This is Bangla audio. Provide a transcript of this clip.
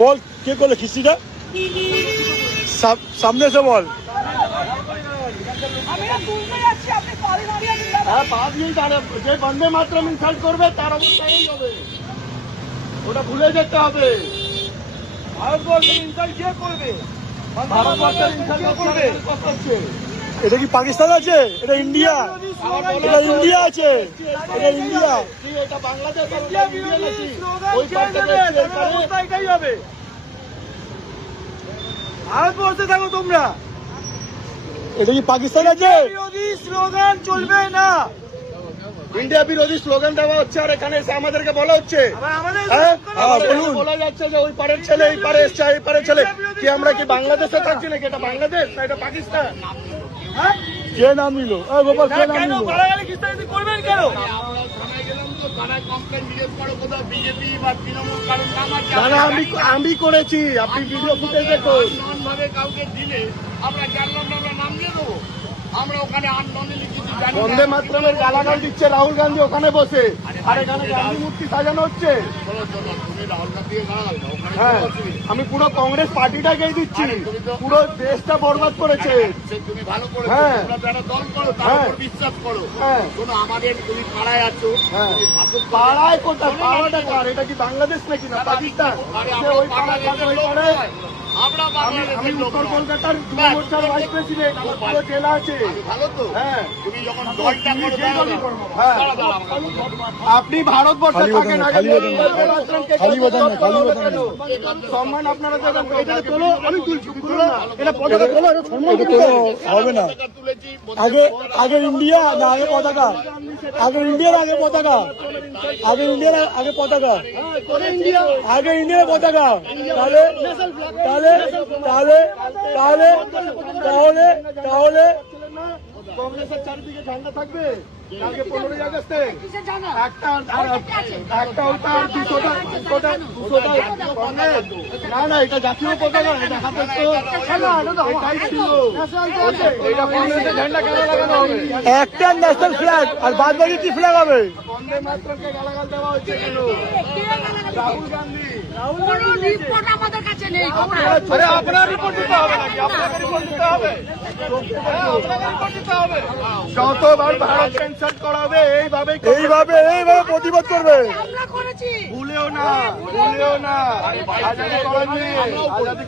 বল কে করলে খিস্তিটা সামনে এসে বল। যে বন্দে মাতরম ইনসাল্ট করবে তার অবস্থাই হবে, ওটা ভুলে যেতে হবে। ভারতবর্ষের ইনসাল্ট কে করবে? ভারতবর্ষের ইনসাল্ট করবে। এটা কি পাকিস্তান আছে? এটা ইন্ডিয়া, এটা ইন্ডিয়া আছে, এটা ইন্ডিয়া। এটা বাংলাদেশ, এটাই হবে। ভারতবর্ষে থাকো তোমরা, এটা কি পাকিস্তান আছে? বিরোধী স্লোগান চলবে না, ইন্ডিয়া বিরোধী স্লোগান দেওয়া হচ্ছে, আর এখানে এসে আমাদেরকে বলা হচ্ছে, বলা যাচ্ছে যে ওই পারের ছেলে এই পারে এসছে, এই পারের ছেলে। কি আমরা কি বাংলাদেশে থাকছি নাকি? এটা বাংলাদেশ না এটা পাকিস্তান? কে নাম নিল? গোপাল কে নাম নিল? করবেন কেন? আমি করেছি, আপনি ভিডিও ফুটেজ দেখুন। কাউকে দিলে আমরা জানলাম না, আমরা নাম দিয়ে দেবো। আমরা ওখানে বন্দে মাতরমের গালাগাল দিচ্ছে রাহুল গান্ধী ওখানে বসে, আর এখানে গান্ধী মূর্তি সাজানো হচ্ছে। হ্যাঁ, আমি পুরো কংগ্রেস পার্টিটাকেই দিচ্ছি, পুরো দেশটা বরবাদ করেছে। হ্যাঁ হ্যাঁ বিশ্বাস করো, আমাদের তুমি পাড়ায় আছো, পাড়ায় কোথায়? পাড়াটা কার? এটা কি বাংলাদেশ নাকি না পাকিস্তান? ওই পাড়ায় ওই পাড়ায় আমি উত্তর কলকাতার মোর্চার ভাইস প্রেসিডেন্ট, আমার পুরো জেলা আছে। হ্যাঁ, আপনি ভারতবর্ষে থাকেন, সম্মান আপনারা দেবেন। এটা তোলো, আমি তুলছি, এটা পতাকা তোলো, হবে না। আগে আগে ইন্ডিয়া না আগে পতাকা? আগে ইন্ডিয়ার আগে পতাকা, আগে ইন্ডিয়ার আগে পতাকা, আগে ইন্ডিয়ার পতাকা। তাহলে তাহলে তাহলে তাহলে তাহলে তাহলে কংগ্রেসের চারিদিকে ঝান্ডা থাকবে কালকে 15ই আগস্টে। একটা ওটা 200টা না না, এটা জাতীয় পতাকা, এটা হাতের তো এটাই ছিল। এটা কংগ্রেসের ঝান্ডা কেন লাগানো হবে? একটা ন্যাশনাল ফ্ল্যাগ, আর বাদ বাকি কি ফ্ল্যাগ হবে? বন্দে মাতরমকে গালাগাল দেওয়া হচ্ছে কেন? রাহুল গান্ধী রিপোর্ট আমাদের কাছে নেই। আপনার রিপোর্ট দিতে হবে নাকি? আপনাকে রিপোর্ট দিতে হবে, যতবার ভারত ইনসাল্ট করা হবে এইভাবে প্রতিবাদ করবে। ভুলেও না, ভুলেও না, আজাদি করেননি, আজাদি